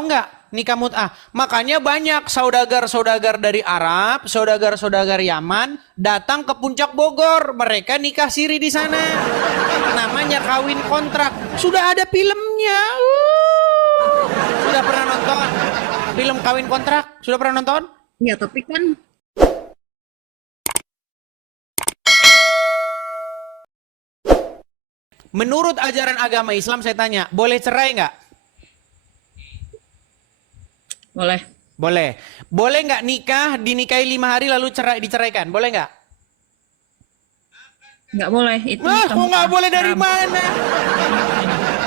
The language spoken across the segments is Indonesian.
Tahu nggak nikah mut'ah? Makanya banyak saudagar-saudagar dari Arab, saudagar-saudagar Yaman datang ke Puncak Bogor. Mereka nikah siri di sana. Namanya kawin kontrak. Sudah ada filmnya. Sudah pernah nonton film kawin kontrak? Sudah pernah nonton? Ya, tapi kan Menurut ajaran agama Islam saya tanya, boleh cerai nggak? boleh. Boleh. Boleh nggak nikah, dinikahi 5 hari lalu diceraikan? Boleh nggak? Nggak boleh. Itu Wah, nikah kok nggak mut'ah. boleh dari Haram. mana?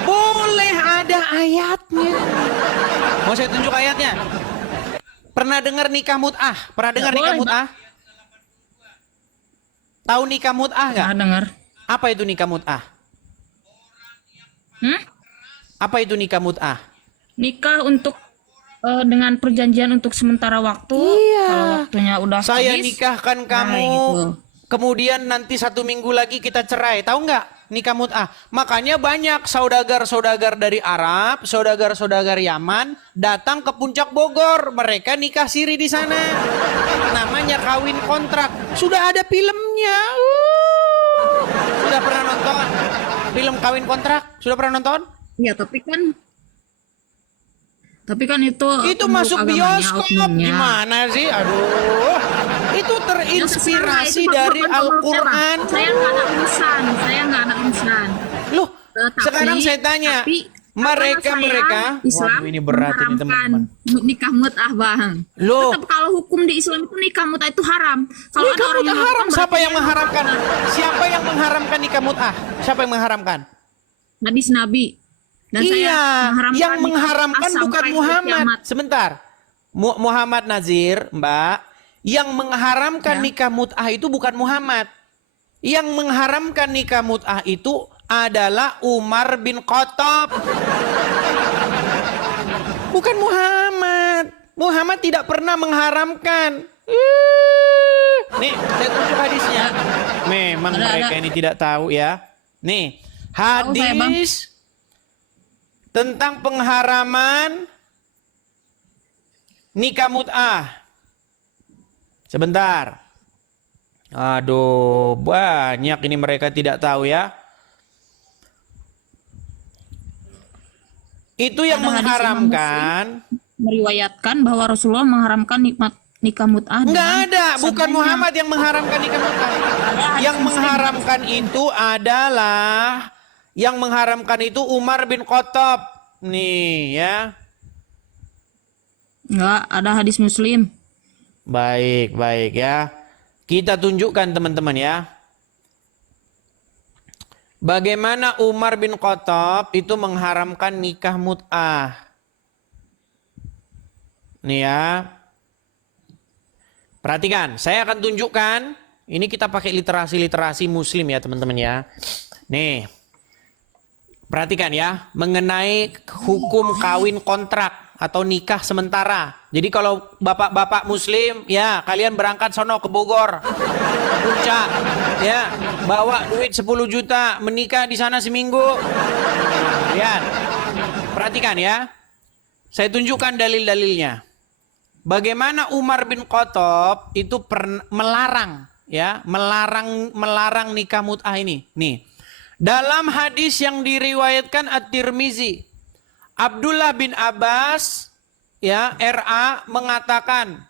Boleh, ada ayatnya. Mau saya tunjuk ayatnya? Pernah dengar nikah mut'ah? Pernah dengar Nggak nikah boleh, mut'ah? Tahu nikah mut'ah nggak? Nggak dengar. Apa itu nikah mut'ah? Apa itu nikah mut'ah? Nikah untuk dengan perjanjian untuk sementara waktu. Iya. Kalau waktunya udah Saya habis, nikahkan cerai kamu, gitu. kemudian nanti 1 minggu lagi kita cerai. Tahu nggak nikah mut'ah? Makanya banyak saudagar-saudagar dari Arab, saudagar-saudagar Yaman datang ke Puncak Bogor. Mereka nikah siri di sana. Namanya kawin kontrak. Sudah ada filmnya. Sudah pernah nonton film kawin kontrak? Sudah pernah nonton? Ya, tapi kan itu Masuk agamanya, bioskop. oknumnya. Gimana sih? Aduh. Itu Ya, terinspirasi terserah, dari itu bukan Al-Quran. Saya nggak ada urusan. Loh, Tapi- sekarang saya tanya, tapi mereka, Islam waduh, ini berat ini mengharamkan teman-teman. nikah mut'ah, Bang. Loh, Tetap kalau hukum di Islam itu nikah mut'ah itu haram. Kalau ada nikah orang mut'ah yang haram. melakukan, Siapa berarti yang dia mengharamkan? melakukan. Siapa yang mengharamkan nikah mut'ah? Siapa yang mengharamkan? Hadis Nabi. Dan saya Iya, mengharamkan yang nikah mengharamkan mut'ah bukan sampai Muhammad. kiamat. Sebentar, Muhammad Nazir, Mbak. Yang mengharamkan Ya. nikah mut'ah itu bukan Muhammad. Yang mengharamkan nikah mut'ah itu adalah Umar bin Khattab. Bukan Muhammad. Muhammad tidak pernah mengharamkan. Nih, saya tunjuk hadisnya. Memang Ada. mereka ini tidak tahu ya. Nih, Tahu saya, Bang. hadis tentang pengharaman nikah mut'ah. Sebentar. Aduh, banyak ini mereka tidak tahu ya. Itu yang Ada hadis Imam mengharamkan. Meriwayatkan bahwa Rasulullah mengharamkan nikah mut'ah. Enggak dengan ada, bukan sabdanya. Muhammad yang mengharamkan nikah mut'ah. hadis Yang Muslim. mengharamkan itu adalah Umar bin Khattab. Nih ya. Enggak, ada hadis Muslim. Baik, baik ya. Kita tunjukkan teman-teman ya. Bagaimana Umar bin Khattab itu mengharamkan nikah mut'ah. Nih ya. Perhatikan, saya akan tunjukkan. Ini kita pakai literasi-literasi muslim ya teman-teman ya. Nih. Perhatikan ya. Mengenai hukum kawin kontrak atau nikah sementara. Jadi kalau bapak-bapak muslim, ya kalian berangkat sono ke Bogor. Ke Puncak. Ya, bawa duit 10 juta, menikah di sana seminggu. Lihat. Perhatikan ya. Saya tunjukkan dalil-dalilnya. Bagaimana Umar bin Khattab itu melarang ya, melarang nikah mut'ah ini. Nih. Dalam hadis yang diriwayatkan At-Tirmizi, Abdullah bin Abbas ya, RA mengatakan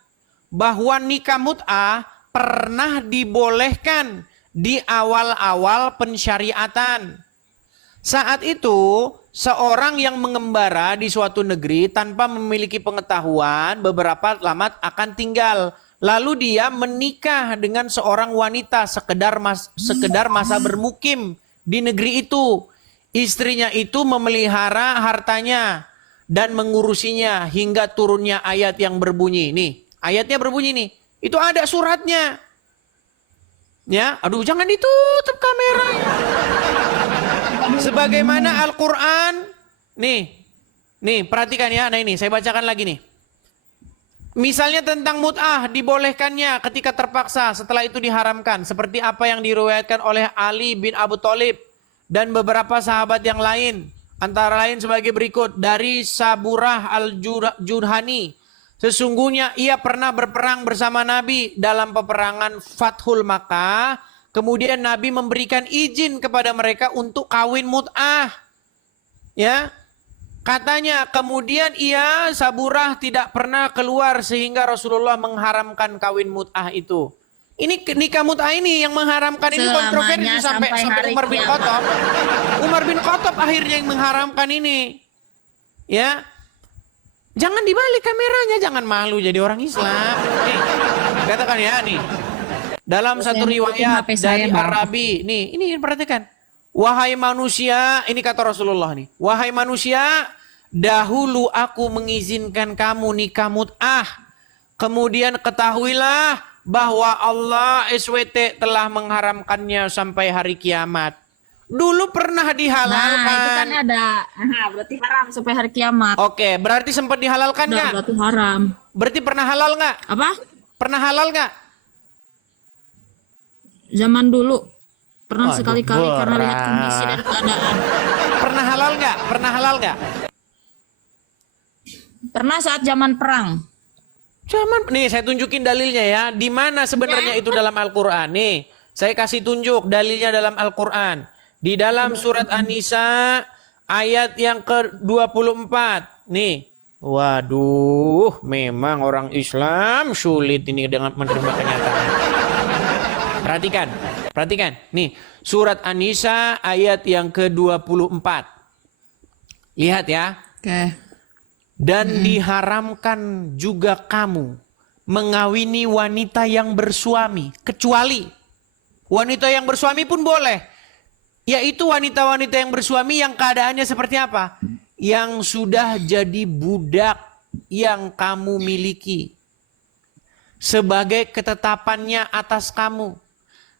bahwa nikah mut'ah pernah dibolehkan di awal-awal pensyariatan. Saat itu, seorang yang mengembara di suatu negeri tanpa memiliki pengetahuan beberapa lama akan tinggal. Lalu dia menikah dengan seorang wanita sekedar masa bermukim di negeri itu. Istrinya itu memelihara hartanya dan mengurusinya hingga turunnya ayat yang berbunyi. Nih, ayatnya berbunyi nih. Itu ada suratnya. Ya, aduh jangan ditutup kameranya. Sebagaimana Al-Quran, nih perhatikan ya. Nah ini saya bacakan lagi nih. Misalnya tentang mut'ah dibolehkannya ketika terpaksa, setelah itu diharamkan. Seperti apa yang diriwayatkan oleh Ali bin Abu Thalib dan beberapa sahabat yang lain. antara lain sebagai berikut. Dari Saburah al-Jurhani, sesungguhnya ia pernah berperang bersama Nabi dalam peperangan Fathul Makkah. Kemudian Nabi memberikan izin kepada mereka untuk kawin mut'ah. Ya, katanya kemudian ia Saburah tidak pernah keluar sehingga Rasulullah mengharamkan kawin mut'ah itu. Ini nikah mut'ah ini yang mengharamkan ini kontroversi sampai Umar bin Khattab. Umar bin Khattab akhirnya yang mengharamkan ini. Ya. Jangan dibalik kameranya, jangan malu jadi orang Islam. Nih, katakan ya nih. Dalam satu riwayat dari Arabi, nih, ini perhatikan. Wahai manusia, ini kata Rasulullah nih. Wahai manusia, dahulu aku mengizinkan kamu nikah mut'ah. Kemudian ketahuilah bahwa Allah SWT telah mengharamkannya sampai hari kiamat. Dulu pernah dihalalkan. Nah, itu kan ada. Berarti haram sampai hari kiamat. Oke, berarti sempat dihalalkan nggak? Berarti haram. Berarti pernah halal nggak? Apa? Pernah halal nggak? Zaman dulu pernah Aduh, sekali-kali karena lihat berat. kondisi dan keadaan. Pernah halal nggak? Pernah halal nggak? Pernah saat zaman perang. Nih saya tunjukin dalilnya ya. Di mana sebenarnya itu dalam Al-Quran? Nih, saya kasih tunjuk dalilnya dalam Al-Quran. Di dalam surat An-Nisa ayat yang ke-24. Nih. Waduh, memang orang Islam sulit ini dengan menerima kenyataan. Perhatikan. Nih, surat An-Nisa ayat yang ke-24. Lihat ya. Oke. Dan diharamkan juga kamu mengawini wanita yang bersuami. Kecuali wanita yang bersuami pun boleh. Yaitu wanita-wanita yang bersuami yang keadaannya seperti apa? Yang sudah jadi budak yang kamu miliki. Sebagai ketetapannya atas kamu.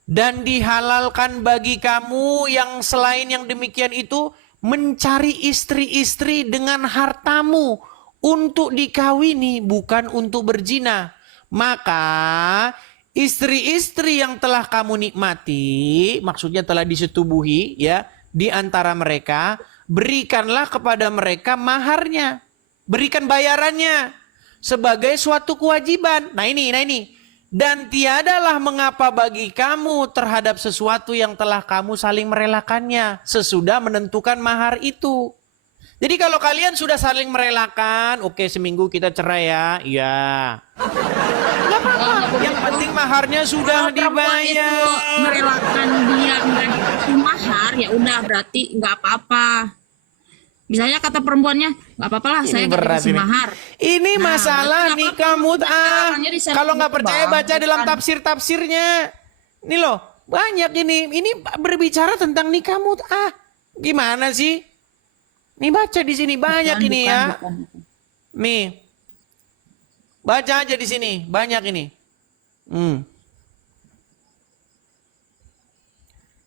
Dan dihalalkan bagi kamu yang selain yang demikian itu mencari istri-istri dengan hartamu untuk dikawini, bukan untuk berzina. Maka istri-istri yang telah kamu nikmati, maksudnya telah disetubuhi ya, di antara mereka, berikanlah kepada mereka maharnya, berikan bayarannya sebagai suatu kewajiban. Nah ini. Dan tiadalah mengapa bagi kamu terhadap sesuatu yang telah kamu saling merelakannya sesudah menentukan mahar itu. Jadi kalau kalian sudah saling merelakan, oke seminggu kita cerai ya, iya. Gak apa-apa, yang penting maharnya sudah dibayar. Merelakan dia nggak dikasih mahar, ya udah berarti nggak apa-apa. Misalnya kata perempuannya, nggak apa-apa lah, saya nggak dikasih mahar. Ini Nah, masalah berarti nikah mut'ah. Kalau nggak percaya baca dalam Bukan. tafsir-tafsirnya. Ini loh, banyak ini. Ini berbicara tentang nikah mut'ah. Gimana sih? Nih baca di sini banyak ini ya. Bukan. Nih. Baca aja di sini, banyak ini.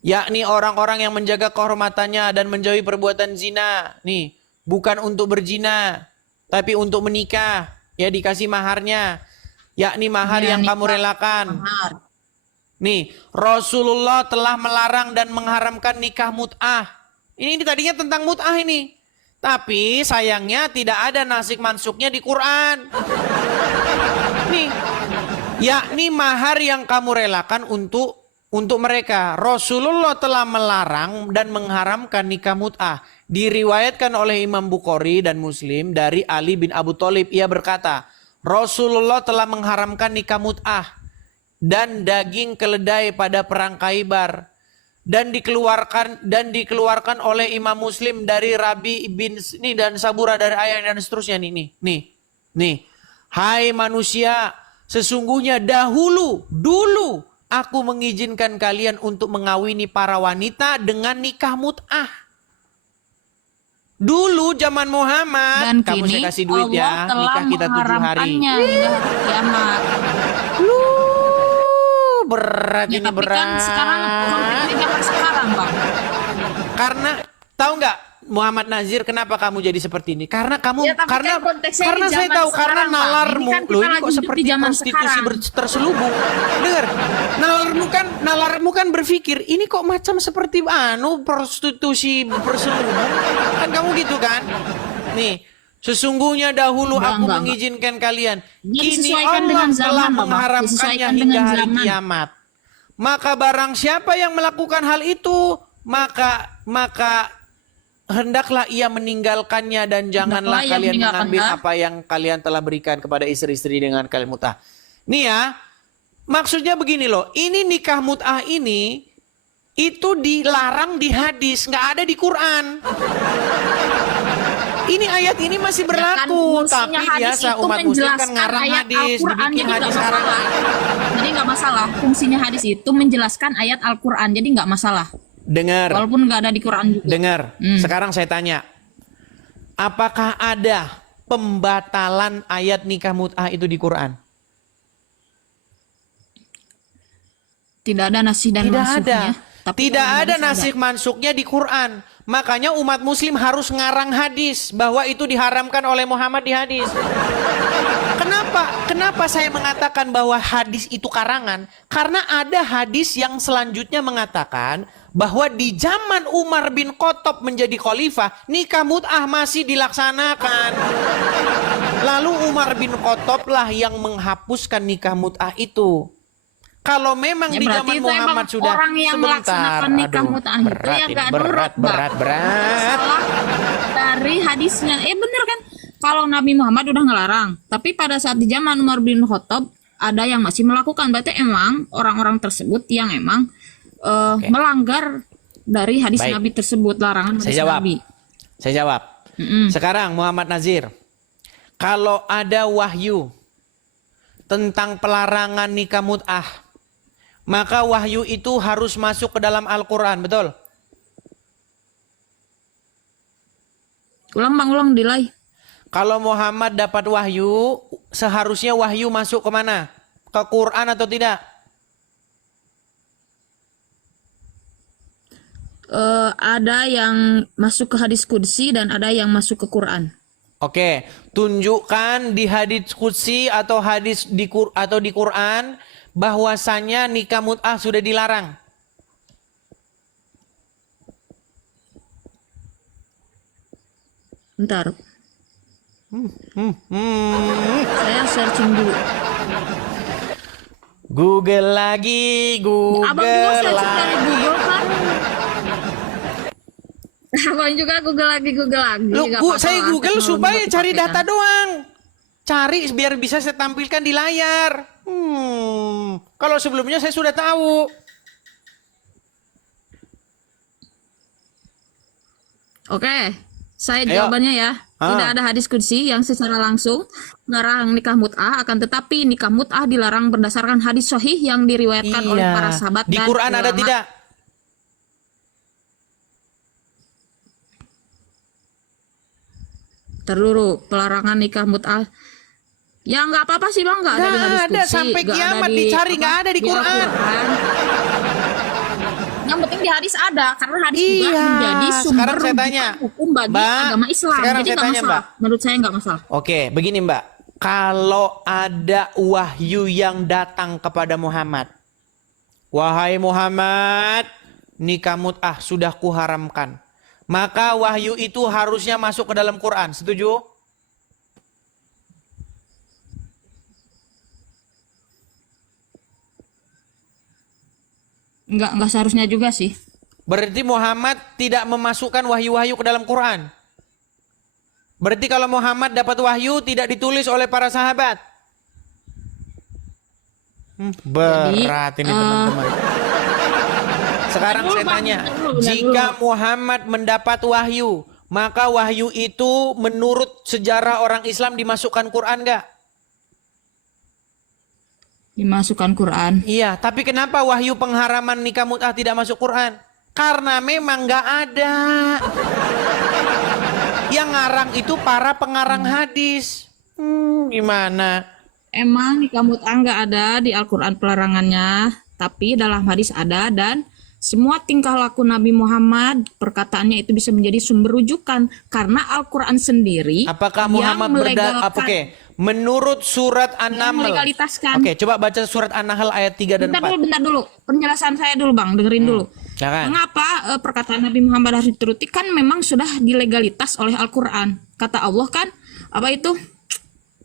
Yakni orang-orang yang menjaga kehormatannya dan menjauhi perbuatan zina. Nih, bukan untuk berzina, tapi untuk menikah. Ya dikasih maharnya. Yakni mahar yang kamu relakan. Mahar. Nih, Rasulullah telah melarang dan mengharamkan nikah mut'ah. Ini tadinya tentang mut'ah ini. Tapi sayangnya tidak ada nasik mansuknya di Quran. Nih, yakni mahar yang kamu relakan untuk mereka. Rasulullah telah melarang dan mengharamkan nikah mut'ah. Diriwayatkan oleh Imam Bukhari dan Muslim dari Ali bin Abu Thalib. Ia berkata, Rasulullah telah mengharamkan nikah mut'ah dan daging keledai pada perang Khaibar. Dan dikeluarkan oleh Imam Muslim dari Rabi bin ini dan Sabura dari ayah dan seterusnya nih. Hai manusia, sesungguhnya dulu aku mengizinkan kalian untuk mengawini para wanita dengan nikah mut'ah. Dulu zaman Muhammad, Dan kamu kini saya kasih duit ya, Allah telah nikah kita 7 hari. mengharamkannya hingga hari kiamat. Berat Ya, ini tapi berat. kan sekarang konfliknya zaman sekarang, Bang. Karena tahu nggak Muhammad Nazir, kenapa kamu jadi seperti ini? Karena kamu, Ya, tapi karena kan konteksnya karena di saya zaman tahu, karena sekarang, Pak. nalarmu, Ini kan kita loh ini lagi kok hidup di seperti zaman prostitusi sekarang. terselubung. Dengar, nalarmu kan berpikir, ini kok macam seperti prostitusi berselubung. Kan kamu gitu kan? Nih, sesungguhnya dahulu aku Enggak. mengizinkan kalian. Ini Kini disesuaikan Allah dengan telah zaman, Bapak. mengharamkannya Disesuaikan hingga dengan hari zaman. kiamat. Maka barang siapa yang melakukan hal itu, maka hendaklah ia meninggalkannya dan janganlah Hendaklah ia kalian meninggalkan, mengambil ha? apa yang kalian telah berikan kepada istri-istri dengan kalian mut'ah. Nih ya, maksudnya begini loh, ini nikah mut'ah ini itu dilarang di hadis, nggak ada di Quran. Ini ayat ini masih berlaku, fungsinya tapi hadis biasa itu umat muslim kan menjelaskan ngarang ayat hadis, Al-Quran, dibikin jadi nggak hadis masalah. karangan. Jadi nggak masalah. Fungsinya hadis itu menjelaskan ayat Al-Quran, jadi nggak masalah. Dengar. Walaupun nggak ada di Quran juga. Dengar, sekarang saya tanya, apakah ada pembatalan ayat nikah mut'ah itu di Quran? Tidak ada nasih dan Tidak mansuknya. ada. Tapi Tidak dalam ada hadis nasih mansuknya di Quran. Makanya umat muslim harus ngarang hadis bahwa itu diharamkan oleh Muhammad di hadis. Kenapa saya mengatakan bahwa hadis itu karangan? Karena ada hadis yang selanjutnya mengatakan bahwa di zaman Umar bin Khattab menjadi khalifah, nikah mut'ah masih dilaksanakan. Lalu Umar bin Khattab lah yang menghapuskan nikah mut'ah itu. Kalau memang Ya, di berarti zaman itu Muhammad emang sudah orang yang melaksanakan nikah mut'ah itu berat ya ini, nggak nurut, Mbak. berat. Salah dari hadisnya. Bener kan? Kalau Nabi Muhammad udah ngelarang, tapi pada saat di zaman Umar bin Khattab ada yang masih melakukan. Berarti emang orang-orang tersebut yang emang melanggar dari hadis Baik. Nabi tersebut, larangan hadis Nabi. Saya jawab. Sekarang Muhammad Nazir, kalau ada wahyu tentang pelarangan nikah mut'ah, maka wahyu itu harus masuk ke dalam Al-Quran, betul? Ulang delay. Kalau Muhammad dapat wahyu, seharusnya wahyu masuk kemana? Ke Quran atau tidak? Ada yang masuk ke hadis qudsi dan ada yang masuk ke Quran. Oke, tunjukkan di hadis qudsi atau hadis di Quran bahwasanya nikah mut'ah sudah dilarang. Bentar. Saya searching dulu. Google lagi, Abang juga searching dari lagi. Google kan? Abang juga Google lagi. Loh, Nggak apa-apa saya lah, Google teknologi supaya buat cari dipakai data kan. doang. Cari biar bisa saya tampilkan di layar. Kalau sebelumnya saya sudah tahu. Oke, saya Ayo. jawabannya ya. Tidak Ah. ada hadis qudsi yang secara langsung melarang nikah mut'ah, akan tetapi nikah mut'ah dilarang berdasarkan hadis sahih yang diriwayatkan oleh para sahabat Di dan Quran ada ulama. tidak? Terlalu pelarangan nikah mut'ah. Ya nggak apa-apa sih bang, nggak ada di Nggak hadis ada, qudsi, sampai nggak ada kiamat di dicari, apa, nggak ada di Quran. Al-Quran. Yang penting di hadis ada, karena hadis juga Iya, menjadi sumber sekarang saya rujukan tanya. hukum bagi Mbak, agama Islam. sekarang Jadi saya nggak tanya, masalah. Mbak. Menurut saya nggak masalah. Oke, begini Mbak. Kalau ada wahyu yang datang kepada Muhammad. Wahai Muhammad, nikah mut'ah sudah kuharamkan. Maka wahyu itu harusnya masuk ke dalam Quran. Setuju? Nggak seharusnya juga sih. Berarti Muhammad tidak memasukkan wahyu-wahyu ke dalam Quran. Berarti kalau Muhammad dapat wahyu tidak ditulis oleh para sahabat. Berat ini teman-teman. Sekarang Dulu, saya Bang. tanya, Dulu. jika Muhammad mendapat wahyu, maka wahyu itu menurut sejarah orang Islam dimasukkan Quran nggak? Dimasukkan Quran. Iya, tapi kenapa wahyu pengharaman nikah mut'ah tidak masuk Quran? Karena memang nggak ada. Yang ngarang itu para pengarang hadis. Gimana? Emang nikah mut'ah nggak ada di Al-Quran pelarangannya, tapi dalam hadis ada dan semua tingkah laku Nabi Muhammad, perkataannya itu bisa menjadi sumber rujukan karena Al-Quran sendiri Apakah yang Muhammad melegalkan, Oke, menurut surat yang An-Naml. melegalitaskan. Oke, coba baca surat An-Nahl ayat 3 dan 4. Bentar dulu. Penjelasan saya dulu, Bang. Dengerin dulu. Silakan. Mengapa perkataan Nabi Muhammad harus dituruti? Kan memang sudah dilegalitas oleh Al-Quran. Kata Allah kan, apa itu?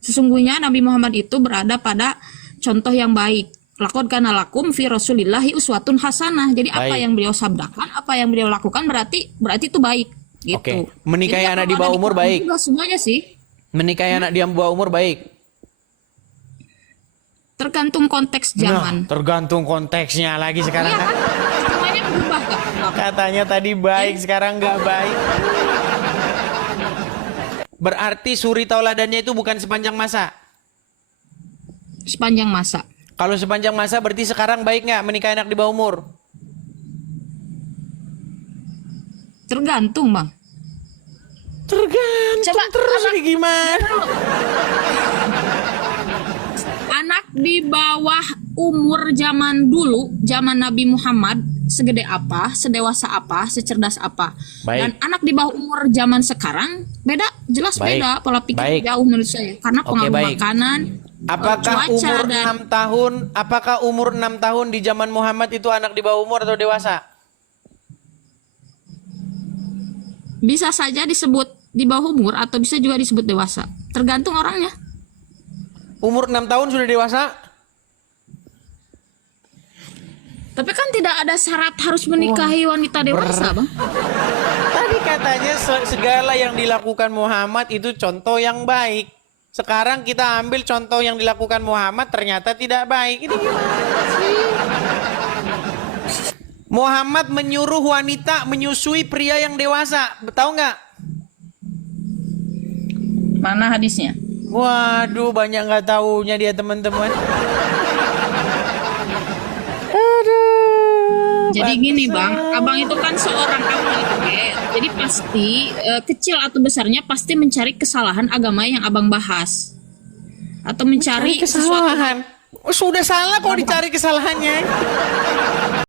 Sesungguhnya Nabi Muhammad itu berada pada contoh yang baik. Laqad kana lakum fi Rasulillahi uswatun hasanah. Jadi apa Baik. yang beliau sabdakan, apa yang beliau lakukan berarti itu baik. Gitu. Oke. Menikahi Jadi anak di kalau bawah ada umur Quran baik. juga semuanya sih. Menikahi anak di bawah umur baik. Tergantung konteks zaman. Nah, tergantung konteksnya lagi sekarang. Iya kan? Semuanya berubah kan? Katanya tadi baik, sekarang nggak baik. Berarti suri tauladannya itu bukan sepanjang masa. Sepanjang masa. Kalau sepanjang masa berarti sekarang baik nggak menikahi anak di bawah umur? Tergantung, Bang. Tergantung Coba, terus nih gimana? Anak di bawah umur zaman dulu, zaman Nabi Muhammad, segede apa, sedewasa apa, secerdas apa. Baik. Dan anak di bawah umur zaman sekarang beda, jelas Baik. beda pola pikir Baik. jauh menurut saya. Karena Oke, pengaruh baik. makanan, Apakah cuaca umur dan 6 tahun, apakah umur 6 tahun di zaman Muhammad itu anak di bawah umur atau dewasa? bisa saja disebut di bawah umur atau bisa juga disebut dewasa. Tergantung orangnya. Umur 6 tahun sudah dewasa? Tapi kan tidak ada syarat harus menikahi wanita dewasa, Bang. Tadi katanya segala yang dilakukan Muhammad itu contoh yang baik. Sekarang kita ambil contoh yang dilakukan Muhammad ternyata tidak baik. Ini gimana sih? Muhammad menyuruh wanita menyusui pria yang dewasa. Tahu nggak? Mana hadisnya? Waduh, banyak nggak taunya dia teman-teman. Jadi gini, Bang, abang itu kan seorang advokat. Jadi pasti kecil atau besarnya pasti mencari kesalahan agama yang abang bahas. Atau mencari sesuatu. Kesalahan. Oh, sudah salah kok dicari kesalahannya.